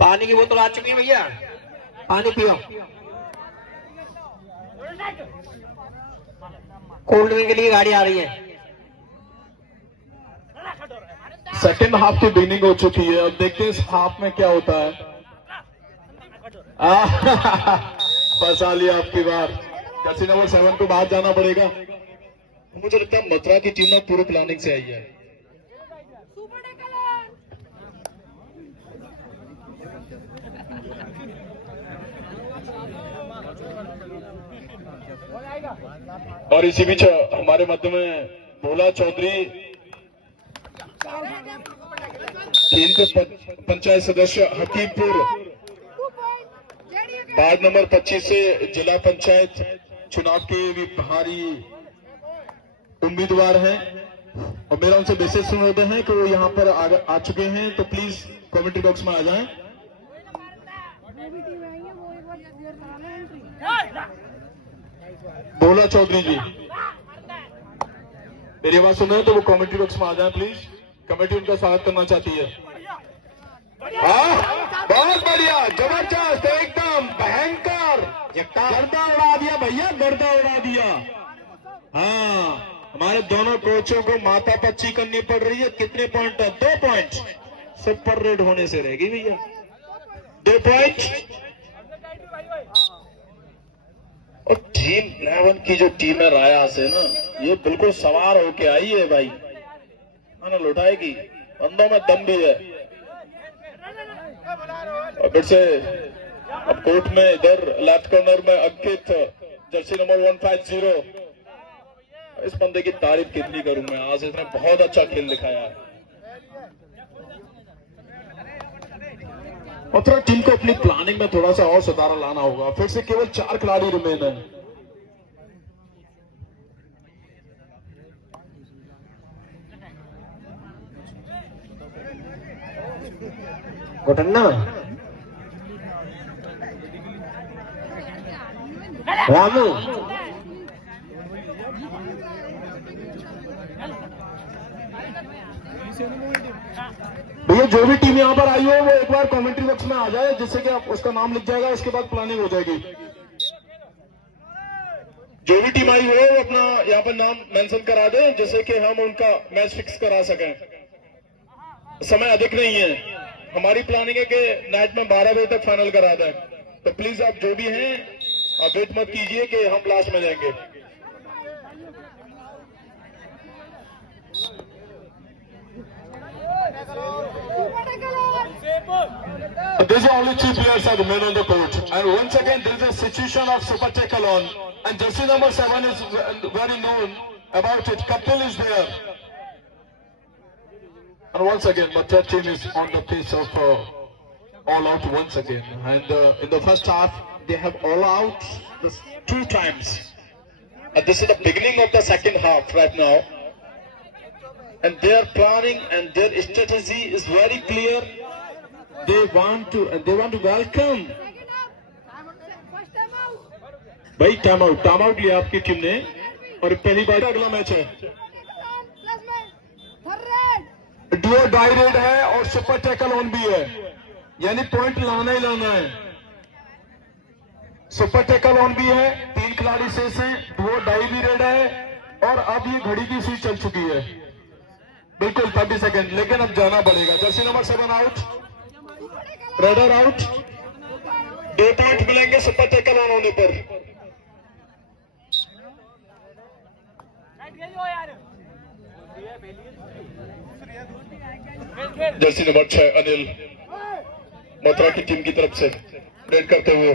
पानी की बोतल आ चुकी है भैया, पानी पियो। कोल्ड ड्रिंक के लिए गाड़ी आ रही है। सेकेंड हाफ की बिगनिंग हो चुकी है, अब देखते हैं इस हाफ में क्या होता है। फंसा लिया आपकी बार। जर्सी नंबर 7 को बाहर जाना पड़ेगा। मुझे लगता है मथुरा की टीम में पूरी प्लानिंग से आई है। और इसी बीच हमारे मध्य में भोला चौधरी, केंद्र पंचायत सदस्य हकीमपुर, वार्ड नंबर 25 से जिला पंचायत चुनाव के भी भारी उम्मीदवार हैं और मेरा उनसे विशेष अनुरोध है कि वो यहाँ पर आ चुके हैं, तो प्लीज कमेंट्री बॉक्स में आ जाएं। भोला चौधरी जी, मेरी आवाज सुन रहे हैं तो वो कमेंट्री बॉक्स में आ जाएं प्लीज। कमेटी उनका स्वागत करना चाहती है। बहुत बढ़िया, जबरदस्त, एकदम भयंकर, गर्दा उड़ा दिया भैया, गर्दा उड़ा दिया। हाँ, हमारे दोनों कोचों को माथा पच्ची करनी पड़ रही है। कितने पॉइंट? 2 पॉइंट। सुपर रेड होने से रहेगी भैया, 2 पॉइंट। और टीम 11 की जो टीम है राया से ना, ये बिल्कुल सवार होके आई है भाई, ना लुटाएगी, बंदों में दम भी है। और फिर से अब कोर्ट में इधर लेफ्ट कॉर्नर में अंकित, जर्सी नंबर 150। इस बंदे की तारीफ कितनी करूं मैं, आज इसने बहुत अच्छा खेल दिखाया है। मथुरा टीम को अपनी प्लानिंग में थोड़ा सा और सुधार लाना होगा। फिर से केवल 4 खिलाड़ी रिमेन है। घुटना रामू, भैया जो भी टीम यहाँ पर आई हो वो एक बार कमेंट्री बॉक्स में आ जाए, जिससे कि आप उसका नाम लिख जाएगा, इसके बाद प्लानिंग हो जाएगी। जो भी टीम आई हो वो अपना यहाँ पर नाम मेंशन करा दे, जिससे कि हम उनका मैच फिक्स करा सकें। समय अधिक नहीं है, हमारी प्लानिंग है कि नाइट में 12 बजे तक फाइनल करा दें। तो प्लीज आप जो भी हैं आप वेट मत कीजिए कि हम लास्ट में जाएंगे। These are only 3 players are remain on the court, and once again there is a situation of super tackle on, and jersey number 7 is very known about it. Kapil is there, and once again Mathura team is on the pace of all out once again. And in the first half they have all out 2 times, and this is the beginning of the second half right now. And their planning and their strategy is very clear. They want to welcome. भाई time out लिया आपकी team ने, और पहली बार अगला match है। Duo die red है और सुपर टैकल ऑन भी है, यानी पॉइंट लाना ही लाना है। सुपर टैकल ऑन भी है, 3 खिलाड़ी शेष हैं, डुओ डाई भी रेड है, और अब ये घड़ी की स्विच चल चुकी है बिल्कुल 30 सेकंड, लेकिन अब जाना पड़ेगा। Jersey number 7 out, raider out, 2 point मिलेंगे सुपर टैकल ऑन होने पर। जर्सी नंबर 6 अनिल मथुरा की टीम की तरफ से रेड करते हुए।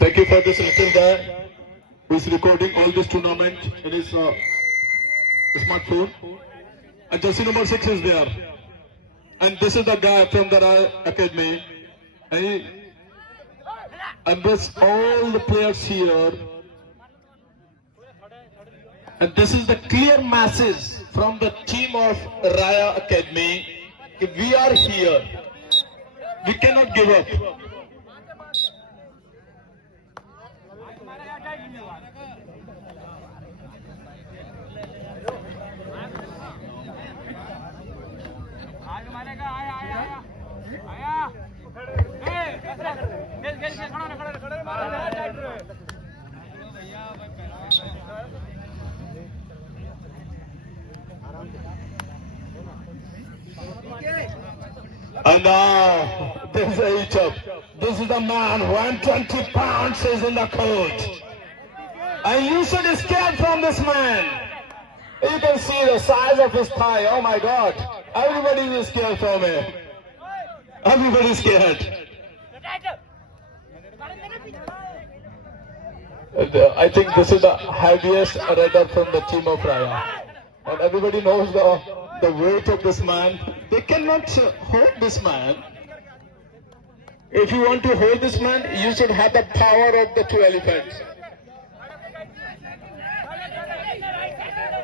Thank you for this little guy who is recording all this tournament in his smartphone. And jersey number 6 is there, and this is the guy from the Academy. And and this all the players here. And this is the clear message from the team of Raya Academy. If we are here, we cannot give up. And now, this is Egypt. This is the man, 120 pounds is in the court. And you should escape from this man. You can see the size of his thigh. Oh my God. Everybody is scared from him. Everybody is scared. I think this is the heaviest raider from the team of Raya. And everybody knows the weight of this man. They cannot hold this man. If you want to hold this man, you should have the power of the 2 elephants.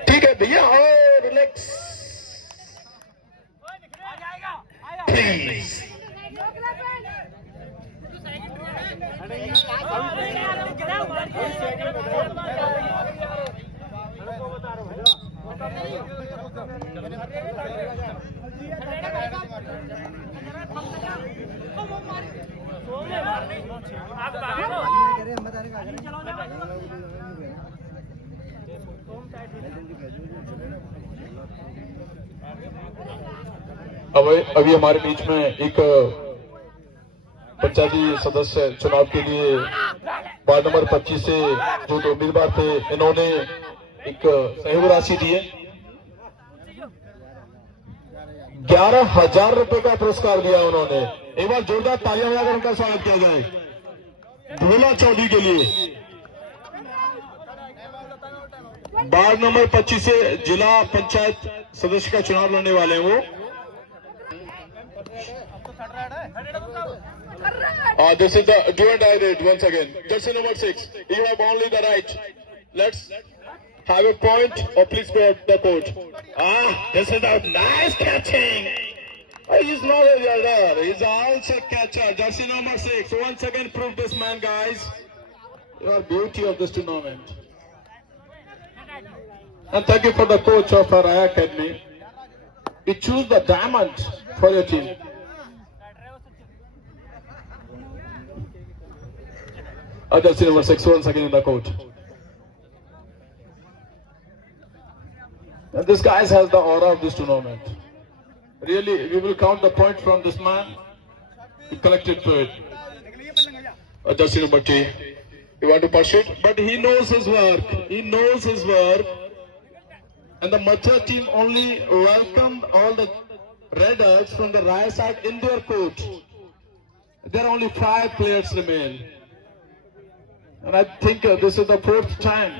ठीक है भैया, oh, relax. Please. अभी हमारे बीच में एक पंचायती सदस्य चुनाव के लिए वार्ड नंबर 25 से जो 2 उम्मीदवार थे, इन्होंने एक सहयोग राशि दी है। 11,000 रुपए का पुरस्कार दिया उन्होंने। एक बार जोरदार तालियां बजाकर उनका स्वागत किया जाए भोला चौधरी के लिए। वार्ड नंबर 25 से जिला पंचायत सदस्य का चुनाव लड़ने वाले हैं वो। This is the do and die rate once again. Jersey number 6. You have only the right. Let's have a point or please go out the court. This is a nice catching. He's not a yarder. He's also a catcher. Jersey number 6. Once again, prove this man, guys. You are beauty of this tournament. And thank you for the coach of our Raya Academy. You choose the diamond for your team. Jersey number 6 once again in the court. And this guy has the aura of this tournament. Really, we will count the points from this man. He collected to it. Jersey number 2. You want to pursue it? But he knows his work. He knows his work. And the Mathura team only welcomed all the Raiders from the Raya side in their court. There are only 5 players remain. And I think this is the 4th time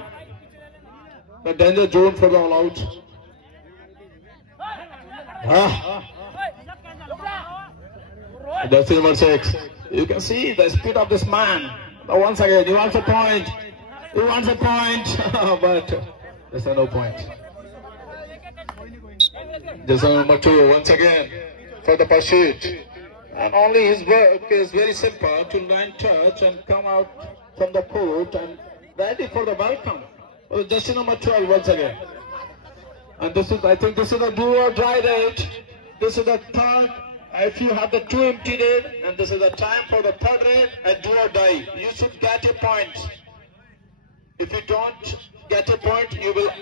the danger zone for the all out. That's number 6. You can see the speed of this man. But once again, he wants a point. He wants a point. But there's no point. There's number 2 once again for the pursuit. And only his work is very simple to line touch and come out from the court and ready for the welcome. Well, Jersey number 12 once again. And this is, I think this is a do or die rate. This is the third. If you have the 2 empty rate, and this is the time for the 3rd rate and do or die. You should get a point. If you don't get a point, you will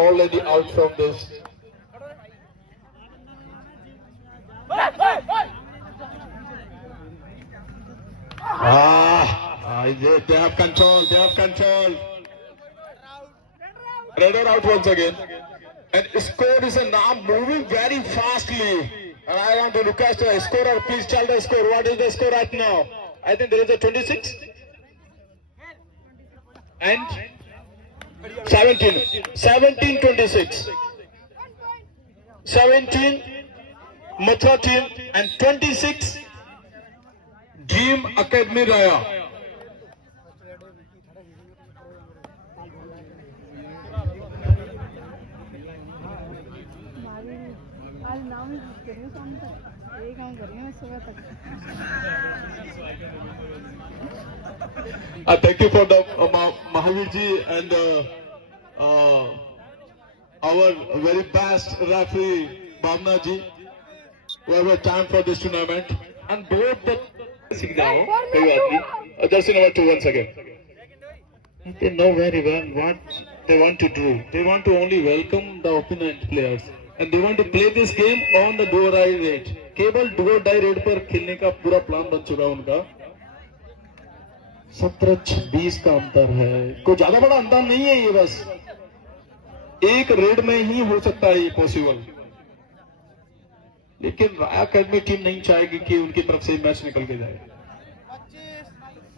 already out from this. They have control, they have control. Raider out once again. And score is now moving very fastly. And I want to request a scorer, please tell the score. What is the score right now? I think there is a 26 and 17. 17-26. 17 Mathura team and 26 Dream Academy Raya. आज नाम ही पूछ रही हूँ शाम तक, यही काम कर रही हूँ सुबह तक। Thank you for the Mahavir ji and our very best referee Bhavna ji, who have time for this tournament. And both the सीख जाओ कोई बात नहीं. Jersey number 2 once again. They know very well what they want to do. They want to only welcome the opponent players and they want to play this game on the do or die rate. केवल do or die rate पर खेलने का पूरा plan बन चुका है उनका. 17-20 का अंतर है, कोई ज्यादा बड़ा अंतर नहीं है ये, बस एक रेड में ही हो सकता है ये पॉसिबल. लेकिन राया अकेडमी टीम नहीं चाहेगी कि उनकी तरफ से मैच निकल के जाए.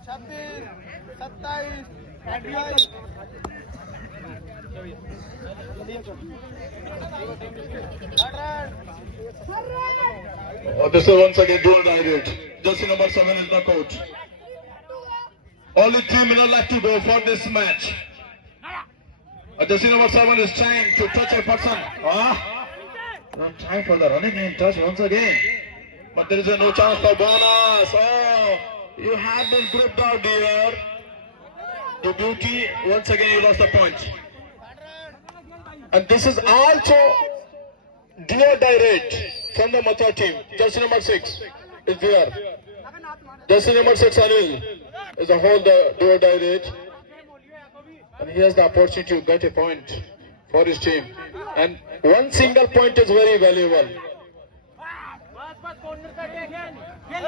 25, 27. This is once again dual direct. Jersey number 7 is the coach. Only 3 minutes left to go for this match. Jersey number 7 is trying to touch a person. Not trying for the running in touch once again. But there is no chance for bonus. Oh, you have been gripped out, dear. The beauty, once again you lost the point. And this is also duo direct from the Matha team. Jersey number 6 is there. Jersey number 6 Anil is the whole duo direct. And he has the opportunity to get a point for his team. And one single point is very valuable.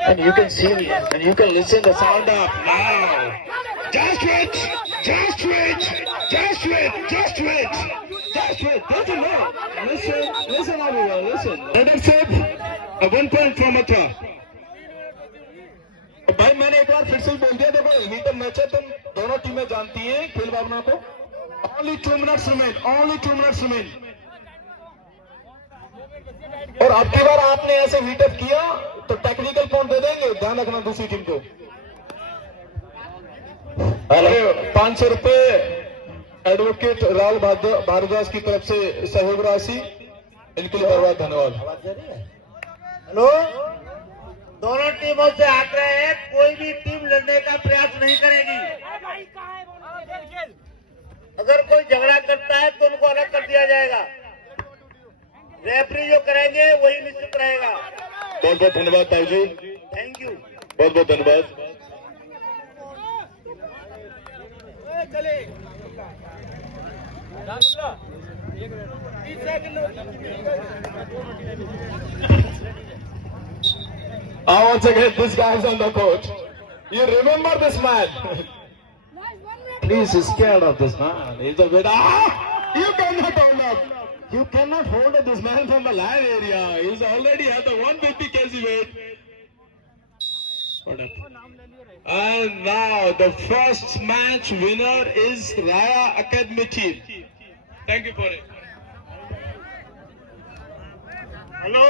And you can see and you can listen the sound of now. Just wait, just wait, just wait, just wait, just wait. Listen, listen everyone, listen. Leadership, a 1 point from Matha. भाई मैंने एक बार फिर से बोल दिया, देखो यही तो मैच है, तुम दोनों टीमें जानती हैं खेल भावना को. Only 2 minutes remain, only 2 minutes remain. और अब की बार आपने ऐसे हीटअप किया तो टेक्निकल पॉइंट दे देंगे, ध्यान रखना दूसरी टीम को. 500 रुपए एडवोकेट राहुल भारद्वाज की तरफ से सहयोग राशि, इनके लिए बहुत धन्यवाद. हेलो, दोनों टीमों से आग्रह है, कोई भी टीम लड़ने का प्रयास नहीं करेगी. अगर कोई झगड़ा करता है तो उनको अलग कर दिया जाएगा. रेफरी जो करेंगे वही निश्चित रहेगा. बहुत बहुत धन्यवाद ताऊ जी, थैंक यू. बहुत बहुत धन्यवाद. Once again, this guy is on the court. You remember this man? Please, scared of this man. He's a bit. You cannot hold up. You cannot hold up this man from the live area. He's already at the 150 kg weight. And now the first match winner is Raya Academy team. Thank you for it. Hello,